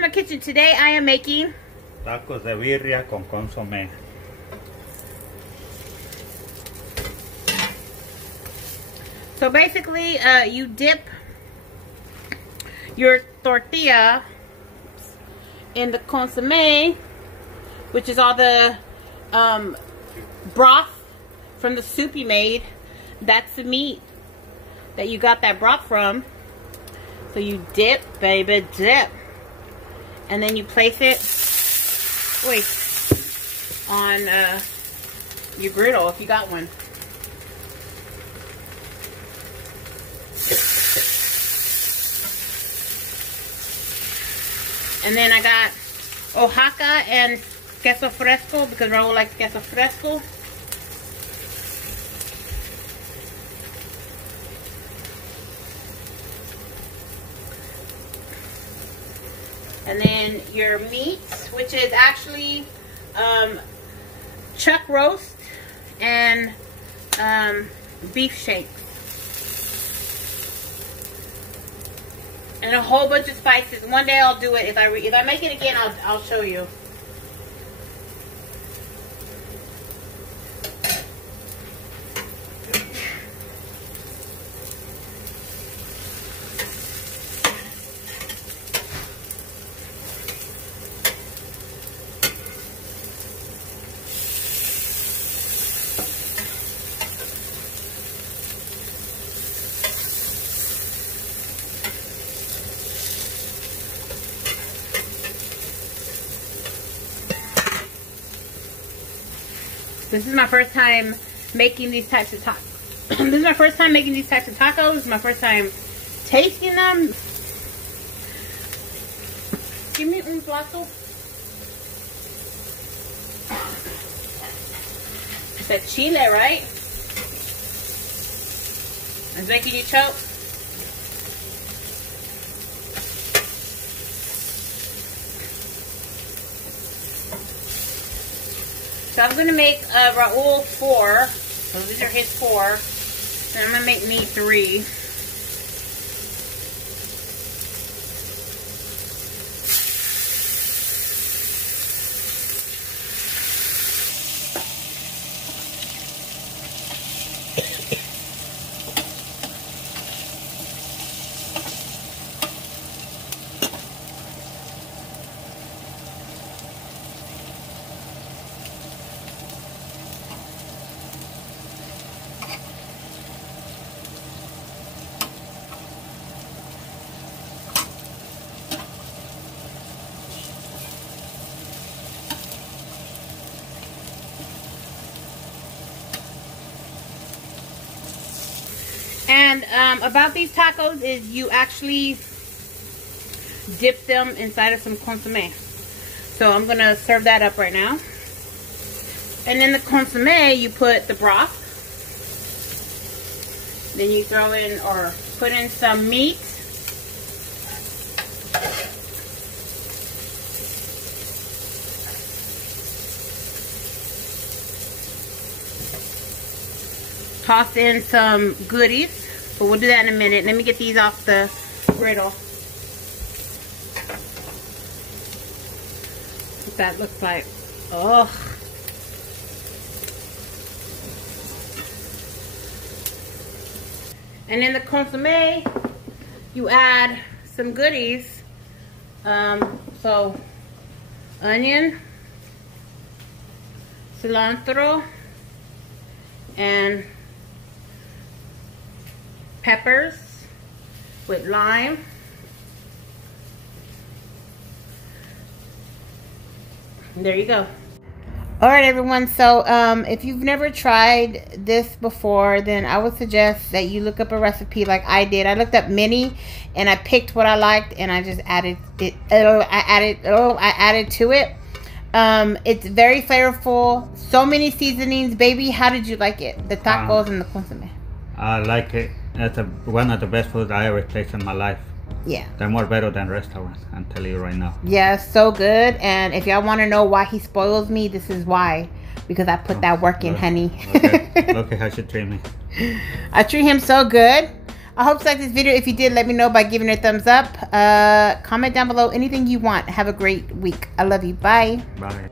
to my kitchen. Today I am making tacos de birria con consomé. So basically, you dip your tortilla in the consommé, which is all the broth from the soup you made. That's the meat that you got that broth from. So you dip, baby, dip. And then you place it on your griddle if you got one. And then I got Oaxaca and queso fresco because Raul likes queso fresco. And then your meats, which is actually chuck roast and beef shakes. And a whole bunch of spices. One day I'll do it. If I make it again, I'll show you. This is my first time making these types of tacos. This is my first time making these types of tacos. This is my first time tasting them. Give me un plato. It's that chile, right? It's making you choke. So I'm going to make Raul 4. So these are his 4. And I'm going to make me 3. And about these tacos is you actually dip them inside of some consommé. So I'm going to serve that up right now. And in the consommé, you put the broth. Then you throw in or put in some meat. Toss in some goodies, but we'll do that in a minute. Let me get these off the griddle. What that looks like. Oh. And in the consommé, you add some goodies. So onion, cilantro, and peppers with lime. And there you go. Alright everyone, so if you've never tried this before, then I would suggest that you look up a recipe like I did. I looked up many and I picked what I liked and I just added it. I added to it. It's very flavorful. So many seasonings, baby. How did you like it? The tacos and the consommé. I like it. It's one of the best foods I ever tasted in my life. Yeah. They're more better than restaurants, I'm telling you right now. Yeah, so good. And if y'all want to know why he spoils me, this is why. Because I put that work in, honey. Okay. Look at how she treat me. I treat him so good. I hope you liked this video. If you did, let me know by giving it a thumbs up. Comment down below anything you want. Have a great week. I love you. Bye. Bye.